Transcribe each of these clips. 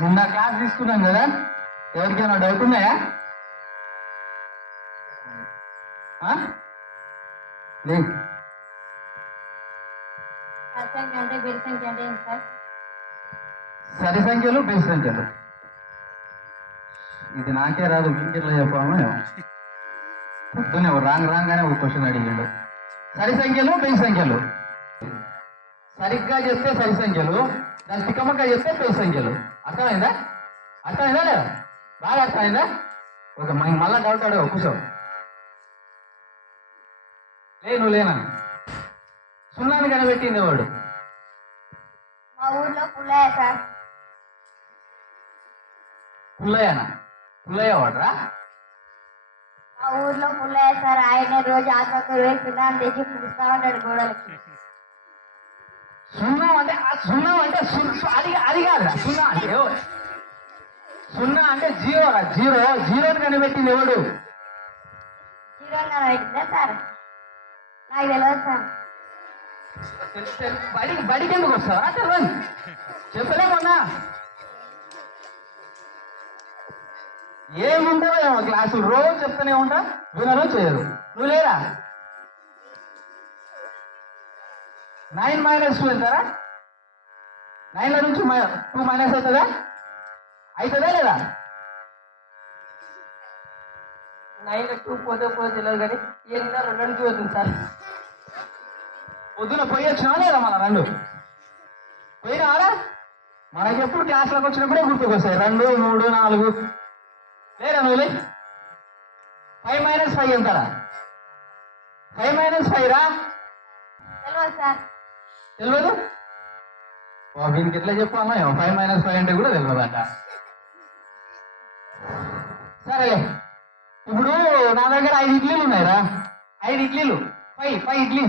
నిన్న క్లాస్ తీసుకున్నాం కదా, ఎవరికైనా డౌట్ ఉన్నాయా? లేదు. సరి సంఖ్యలు బేసి సంఖ్యలు ఇది నాకే రాదు, ఇంకెట్లా చెప్పాము. పొద్దునే రాగానే ఒక క్వశ్చన్ అడిగాడు. సరి సంఖ్యలు బేసి సంఖ్యలు సరిగ్గా చేస్తే సరి సంఖ్యలు, దాని తిక్కమక్క చేస్తే బేసి సంఖ్యలు. అర్థమైందా? అర్థమైందా లేదా? బాగా అర్థమైందా? ఓకే, మళ్ళా డౌట్ అడగ కూర్చో. నువ్వు లేనా? సున్నాన్ని కనిపెట్టింది వాడు. మా ఊర్లో పుల్లయ్య సార్. పుల్లయ్యనా? పుల్లయ్య వాడరా? మా ఊర్లో పుల్లయ్య సార్. ఆయన రోజు ఆత్మకు సున్నాన్ని తెచ్చి పులుస్తా ఉంటాడు గోడలకి. సున్నం అంటే అది కాదురా. సున్నా అంటే జీరోరా. జీరోని కనిపెట్టింది ఎవడు? జీరో కనిపెట్టిందా సార్? నాకు తెలియదు సార్. బడికి ఎందుకు వస్తావా? తెలియదు, చెప్పలేమన్నా. ఏముంటావో ఏమో క్లాసులు రోజు చెప్తూనే ఉంటా, వినరు చేయరు. నువ్వు లేరా? 9 - 2 ఎంతారా? 9 నుంచి 2 మైనస్ అవుతుందా? అవుతుందా లేదా? 9 2 పోతే తెలియదు కానీ ఏం 2 నుంచి పోతుంది సార్. పొద్దున పోయి వచ్చినా లేదా? మన 2 పోయినారా? మనకెప్పుడు క్లాసులకు వచ్చినప్పుడే గుర్తుకొస్తాయి 2 3 4. లేరా నువ్వు? 5 - 5 ఎంతారా? 5 - 5 రా? తెలియదు సార్. తెలియదు? దీనికి ఎట్లా చెప్పాలన్నా 5 - 5 అంటే కూడా తెలియదంట. సరే, ఇప్పుడు నా దగ్గర 5 ఇడ్లీలు ఉన్నాయిరా. 5 ఇడ్లీలు, 5 ఇడ్లీ.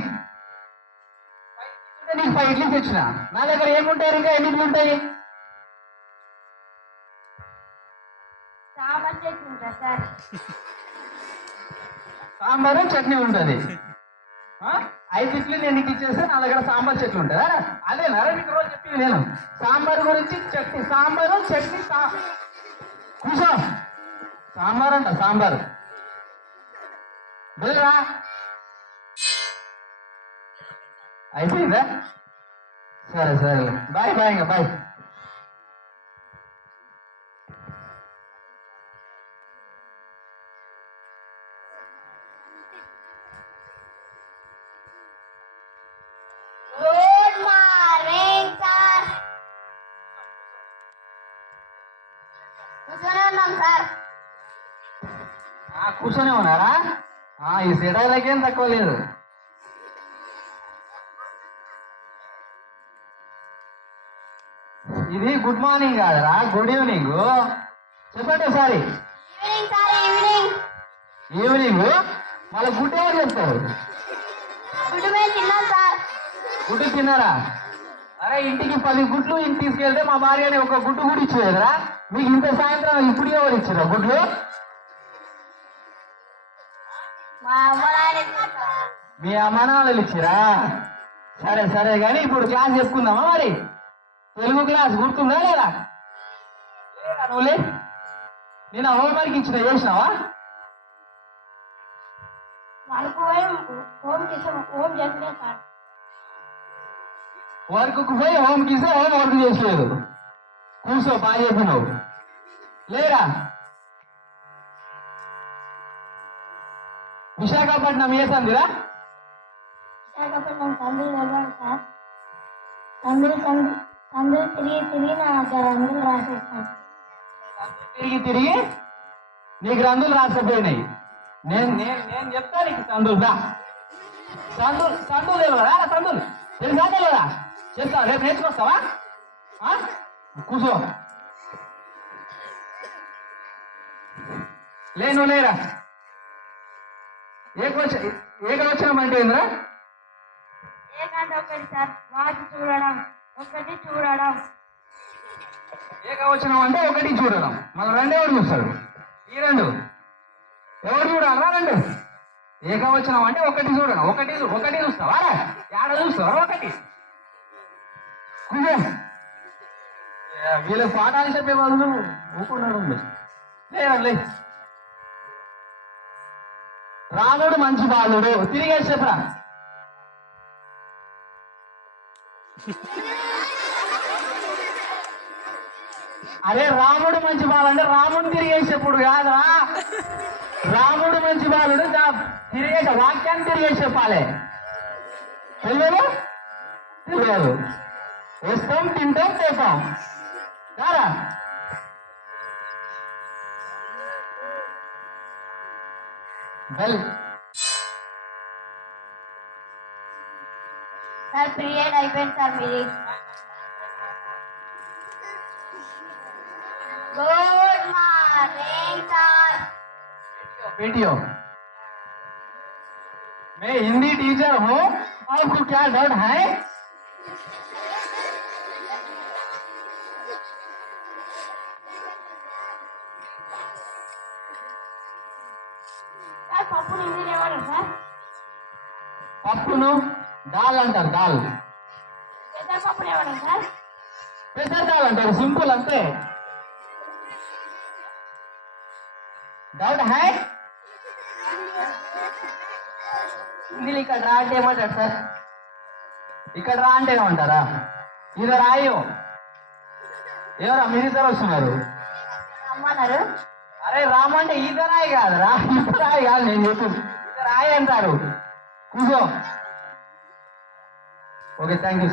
నీకు 5 ఇడ్లీస్ వచ్చిన నా దగ్గర ఏముంటాయి? ఇంకా ఎన్ని ఇడ్లీ ఉంటాయి? సాంబార్ చట్నీ ఉంటుంది సార్. సాంబారు చట్నీ ఉంటుంది. 5 ఇడ్లీ నేను నీకు ఇచ్చేస్తే నా దగ్గర సాంబార్ చట్నీ ఉంటుందా? అదేనా నీకు రోజు చెప్పింది నేను? సాంబార్ గురించి చట్నీ, సాంబారు చట్నీ. కూర్చో. సాంబార్ అంట, సాంబారు. వెళ్ళరా? అయిపోయిందా? సరే బాయ్. ఇంకా బాయ్. Good morning sir. కూర్చొని ఉన్నాం సార్. కూర్చొని ఉన్నారా? ఈ సెటాలకేం తక్కువ లేదు. ఇది గుడ్ మార్నింగ్ కాదురా, గుడ్ ఈవినింగ్. చెప్పండి ఒకసారి. Evening sir, evening. ఈవినింగ్ మళ్ళీ గుడ్ ఎవరు చెప్తారు? గుడ్ మేము తిన్నాం సార్. గుడ్డు తిన్నారా? అరే, ఇంటికి 10 గుడ్లు ఇంటికి తీసుకెళ్తే మా భార్యని ఒక గుడ్డు కూడా ఇచ్చేదిరా. మీకు ఇంత సాయంత్రం ఇప్పుడు ఎవరు ఇచ్చారా గుడ్లు? మా అమ్మ నాయన. మీ అమ్మ నాన్నలు ఇచ్చిరా? సరే కానీ ఇప్పుడు క్లాస్ చెప్పుకుందామా మరి? తెలుగు క్లాస్ గుర్తుందా లేదా? నువ్వు లే. నేను హోంవర్క్ ఇచ్చిన, చేసినావా? మనకు హోమ్ చేసినా సార్. వర్క్కు పోయి హోమ్కి ఇస్తే హోమ్ వర్క్ చేసలేదు. కూర్చో, బాగా చెప్పినావు. లేరా? విశాఖపట్నం ఏ సందిరా? విశాఖపట్నం సందులు వెళ్ళాను సార్. సందులు తిరిగి నా రంగులు రాసేస్తాను. తిరిగి నీకు రంగులు రాకపోయినాయి. నేను చెప్తా నీకు సందులు. సందులు తెలియదా? సందులు తెలుసా? తెలియదా? చెప్తావా? రేపు నేర్చుకొస్తావా? కూర్చో. నువ్వు లేరా? ఏకవచనం అంటే ఏంద్రా? ఏకంటే ఒకటి సార్. వాటి చూడడం, ఒకటి చూడడం. ఏకవచనం అంటే ఒకటి చూడడం. మళ్ళీ 2 ఎవరు చూస్తాడు? ఈ 2 ఎవరు చూడాలి? 2 ఏకవచనం అంటే ఒకటి చూడడం. ఒకటి చూస్తావా? ఏడ చూస్తావా? ఒకటి వీళ్ళకి పాఠాలు చెప్పే బదులు ఊకున్నాడు లేదండి. రాముడు మంచి బాలుడు. తిరిగేసి చెప్పరా. అరే రాముడు మంచి బాలు అంటే రాముడు తిరిగేసేప్పుడు కాదురా. రాముడు మంచి బాలుడు తిరిగేసే వాక్యాన్ని తిరిగేసి చెప్పాలి. తెలియదు తెలియదు. వస్తాం తింటాం చేస్తాం కారా. బెల్ సార్ పీరియడ్ అయిపోయింది సార్ మీది. Good morning sir. बेटियों, मैं हिंदी टीचर हूँ. आपको क्या डाउट है? సార్ పప్పును హిందీలో ఏమంటారు సార్? పప్పును దాల్ అంటారు. దాల్. పెసర పప్పును ఏమంటారు సార్? పెసర దాల్ అంటారు. సింపుల్ అంతే. Doubt high? హిందీలో ఇక్కడ రా అంటే ఏమంటాడు సార్? ఇక్కడ రా అంటే ఏమంటారా? ఇది రాయో. ఎవరా మీరు ఇద్దరు వస్తున్నారు? అమ్మన్నారు. అరే రామ్ అంటే ఈత రాయి కాదురా. ఈత రాయి కాదు నేను చెప్పు. ఇది రాయి అంటారు. కూర్చో. Okay thank you.